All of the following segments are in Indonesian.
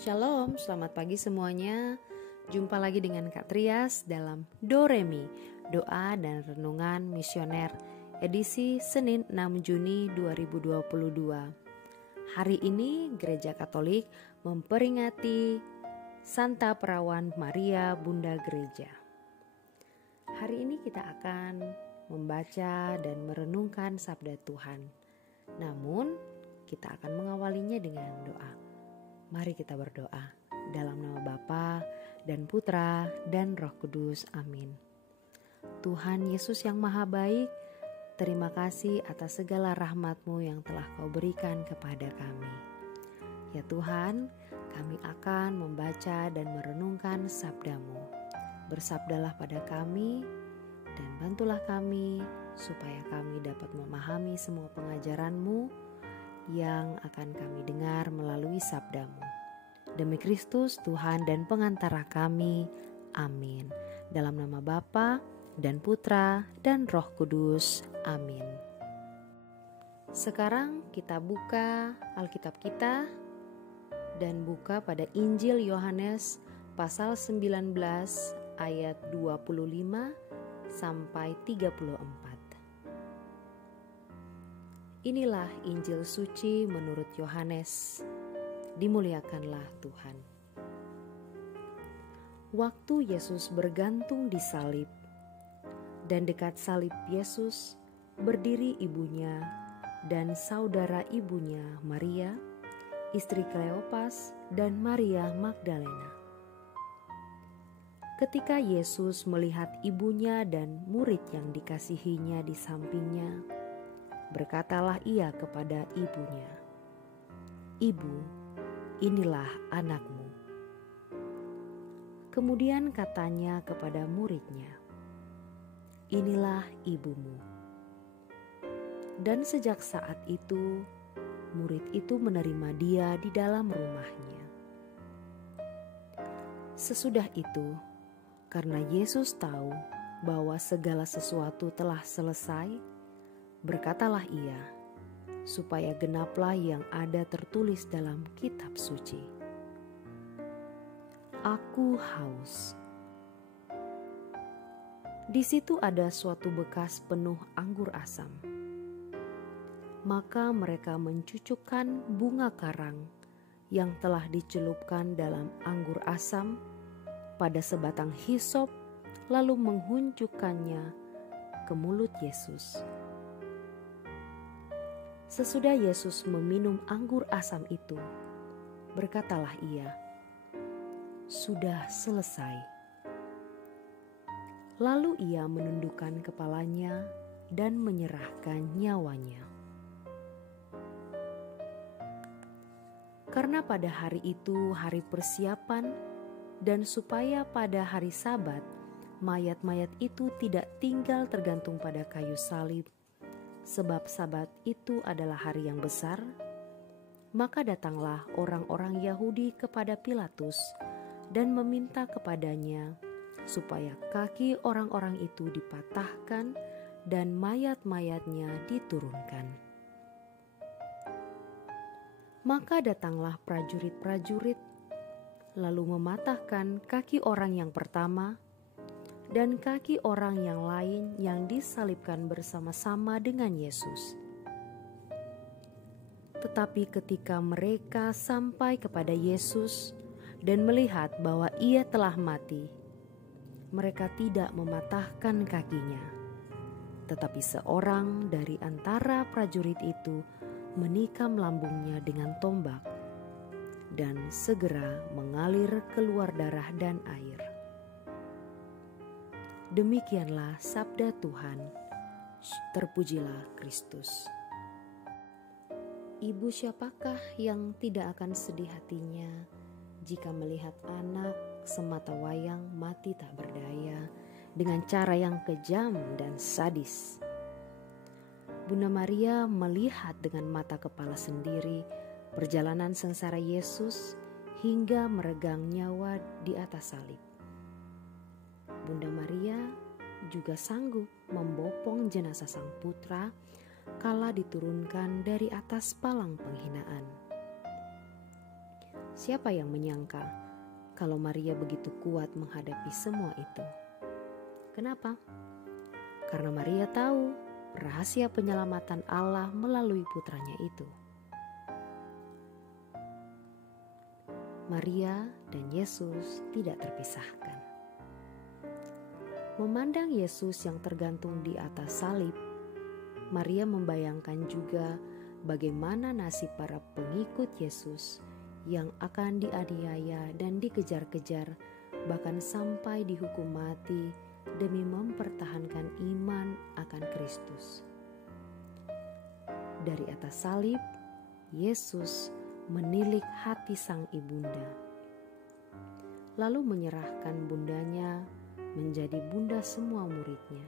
Shalom, selamat pagi semuanya. Jumpa lagi dengan Kak Trias dalam Doremi, Doa dan Renungan Misioner, edisi Senin 6 Juni 2022. Hari ini Gereja Katolik memperingati Santa Perawan Maria Bunda Gereja. Hari ini kita akan membaca dan merenungkan sabda Tuhan. Namun, kita akan mengawalinya dengan doa. Mari kita berdoa dalam nama Bapa dan Putra dan Roh Kudus. Amin. Tuhan Yesus yang Maha Baik, terima kasih atas segala rahmat-Mu yang telah Kau berikan kepada kami. Ya Tuhan, kami akan membaca dan merenungkan sabda-Mu. Bersabdalah pada kami dan bantulah kami supaya kami dapat memahami semua pengajaran-Mu yang akan kami dengar melalui sabda-Mu. Demi Kristus Tuhan dan pengantara kami. Amin. Dalam nama Bapa dan Putra dan Roh Kudus. Amin. Sekarang kita buka Alkitab kita dan buka pada Injil Yohanes pasal 19 ayat 25 sampai 34. Inilah Injil suci menurut Yohanes. Dimuliakanlah Tuhan. Waktu Yesus bergantung di salib, dan dekat salib Yesus berdiri ibunya dan saudara ibunya Maria, istri Kleopas dan Maria Magdalena. Ketika Yesus melihat ibunya dan murid yang dikasihinya di sampingnya, berkatalah ia kepada ibunya, "Ibu, inilah anakmu." Kemudian katanya kepada muridnya, "Inilah ibumu." Dan sejak saat itu, murid itu menerima dia di dalam rumahnya. Sesudah itu, karena Yesus tahu bahwa segala sesuatu telah selesai, berkatalah ia, supaya genaplah yang ada tertulis dalam kitab suci, "Aku haus." Di situ ada suatu bekas penuh anggur asam. Maka mereka mencucukkan bunga karang yang telah dicelupkan dalam anggur asam pada sebatang hisop, lalu menghunjukkannya ke mulut Yesus. Sesudah Yesus meminum anggur asam itu, berkatalah ia, "Sudah selesai." Lalu ia menundukkan kepalanya dan menyerahkan nyawanya. Karena pada hari itu hari persiapan, dan supaya pada hari Sabat mayat-mayat itu tidak tinggal tergantung pada kayu salib, sebab Sabat itu adalah hari yang besar, maka datanglah orang-orang Yahudi kepada Pilatus dan meminta kepadanya supaya kaki orang-orang itu dipatahkan dan mayat-mayatnya diturunkan. Maka datanglah prajurit-prajurit, lalu mematahkan kaki orang yang pertama dan kaki orang yang lain yang disalibkan bersama-sama dengan Yesus. Tetapi ketika mereka sampai kepada Yesus dan melihat bahwa ia telah mati, mereka tidak mematahkan kakinya. Tetapi seorang dari antara prajurit itu menikam lambungnya dengan tombak, dan segera mengalir keluar darah dan air. Demikianlah sabda Tuhan. Terpujilah Kristus. Ibu siapakah yang tidak akan sedih hatinya jika melihat anak semata wayang mati tak berdaya dengan cara yang kejam dan sadis? Bunda Maria melihat dengan mata kepala sendiri perjalanan sengsara Yesus hingga meregang nyawa di atas salib. Bunda Maria juga sanggup membopong jenazah sang putra kala diturunkan dari atas palang penghinaan. Siapa yang menyangka kalau Maria begitu kuat menghadapi semua itu? Kenapa? Karena Maria tahu rahasia penyelamatan Allah melalui putranya itu. Maria dan Yesus tidak terpisahkan. Memandang Yesus yang tergantung di atas salib, Maria membayangkan juga bagaimana nasib para pengikut Yesus yang akan dianiaya dan dikejar-kejar, bahkan sampai dihukum mati demi mempertahankan iman akan Kristus. Dari atas salib, Yesus menilik hati sang ibunda, lalu menyerahkan bundanya menjadi bunda semua muridnya.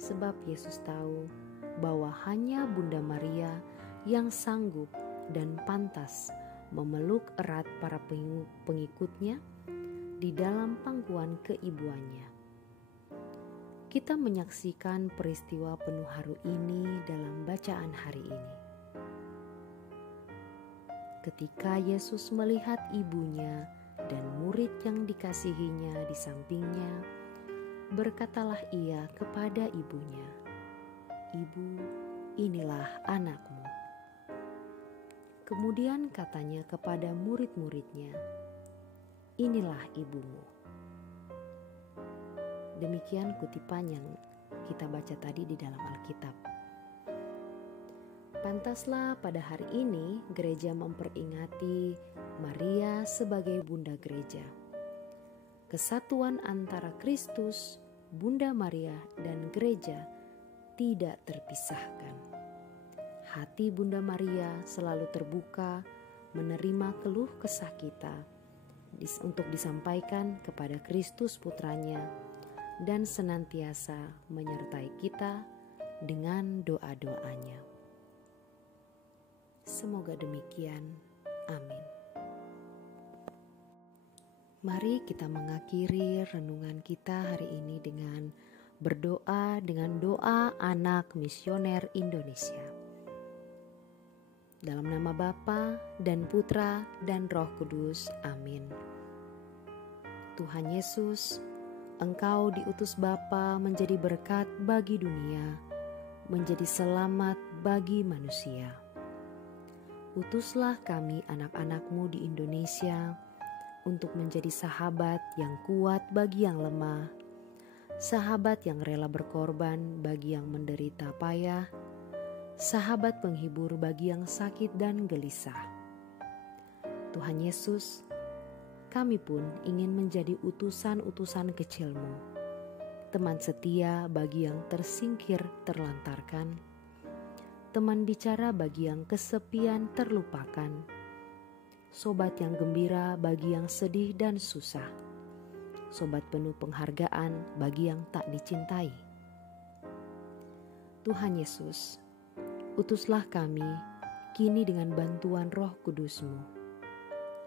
Sebab Yesus tahu bahwa hanya Bunda Maria yang sanggup dan pantas memeluk erat para pengikutnya di dalam pangkuan keibuannya. Kita menyaksikan peristiwa penuh haru ini dalam bacaan hari ini. Ketika Yesus melihat ibunya dan murid yang dikasihinya di sampingnya, berkatalah ia kepada ibunya, "Ibu, inilah anakmu." Kemudian katanya kepada murid-muridnya, "Inilah ibumu." Demikian kutipan yang kita baca tadi di dalam Alkitab. Pantaslah pada hari ini gereja memperingati Maria sebagai Bunda Gereja. Kesatuan antara Kristus, Bunda Maria, dan gereja tidak terpisahkan. Hati Bunda Maria selalu terbuka menerima keluh kesah kita untuk disampaikan kepada Kristus putranya dan senantiasa menyertai kita dengan doa-doanya. Semoga demikian. Amin. Mari kita mengakhiri renungan kita hari ini dengan berdoa dengan doa anak misioner Indonesia. Dalam nama Bapa dan Putra dan Roh Kudus. Amin. Tuhan Yesus, Engkau diutus Bapa menjadi berkat bagi dunia, menjadi selamat bagi manusia. Utuslah kami anak-anak-Mu di Indonesia untuk menjadi sahabat yang kuat bagi yang lemah, sahabat yang rela berkorban bagi yang menderita payah, sahabat penghibur bagi yang sakit dan gelisah. Tuhan Yesus, kami pun ingin menjadi utusan-utusan kecil-Mu, teman setia bagi yang tersingkir terlantarkan, teman bicara bagi yang kesepian terlupakan, sobat yang gembira bagi yang sedih dan susah, sobat penuh penghargaan bagi yang tak dicintai. Tuhan Yesus, utuslah kami kini dengan bantuan Roh Kudus-Mu,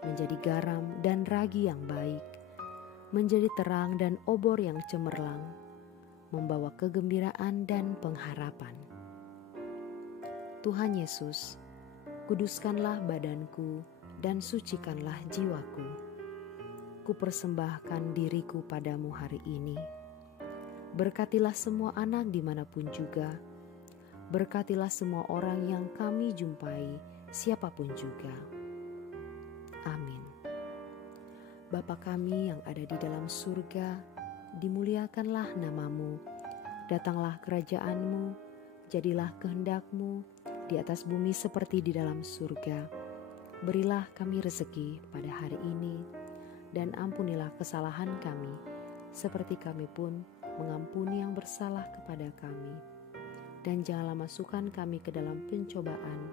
menjadi garam dan ragi yang baik, menjadi terang dan obor yang cemerlang, membawa kegembiraan dan pengharapan. Tuhan Yesus, kuduskanlah badanku dan sucikanlah jiwaku. Kupersembahkan diriku padamu hari ini. Berkatilah semua anak dimanapun juga. Berkatilah semua orang yang kami jumpai, siapapun juga. Amin. Bapa kami yang ada di dalam surga, dimuliakanlah nama-Mu. Datanglah kerajaan-Mu, jadilah kehendak-Mu di atas bumi seperti di dalam surga. Berilah kami rezeki pada hari ini, dan ampunilah kesalahan kami, seperti kami pun mengampuni yang bersalah kepada kami. Dan janganlah masukkan kami ke dalam pencobaan,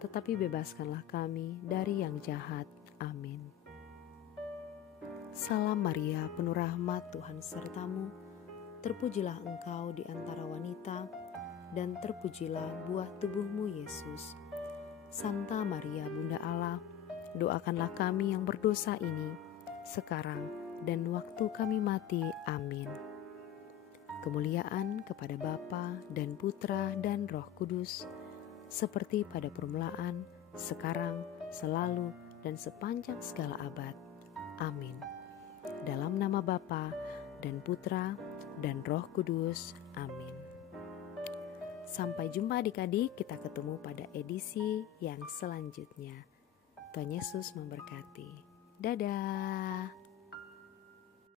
tetapi bebaskanlah kami dari yang jahat. Amin. Salam Maria, penuh rahmat, Tuhan sertamu. Terpujilah engkau di antara wanita, dan terpujilah buah tubuhmu Yesus. Santa Maria Bunda Allah, doakanlah kami yang berdosa ini, sekarang dan waktu kami mati. Amin. Kemuliaan kepada Bapa dan Putra dan Roh Kudus, seperti pada permulaan, sekarang, selalu, dan sepanjang segala abad. Amin. Dalam nama Bapa dan Putra dan Roh Kudus. Amin. Sampai jumpa adik-adik, kita ketemu pada edisi yang selanjutnya. Tuhan Yesus memberkati. Dadah.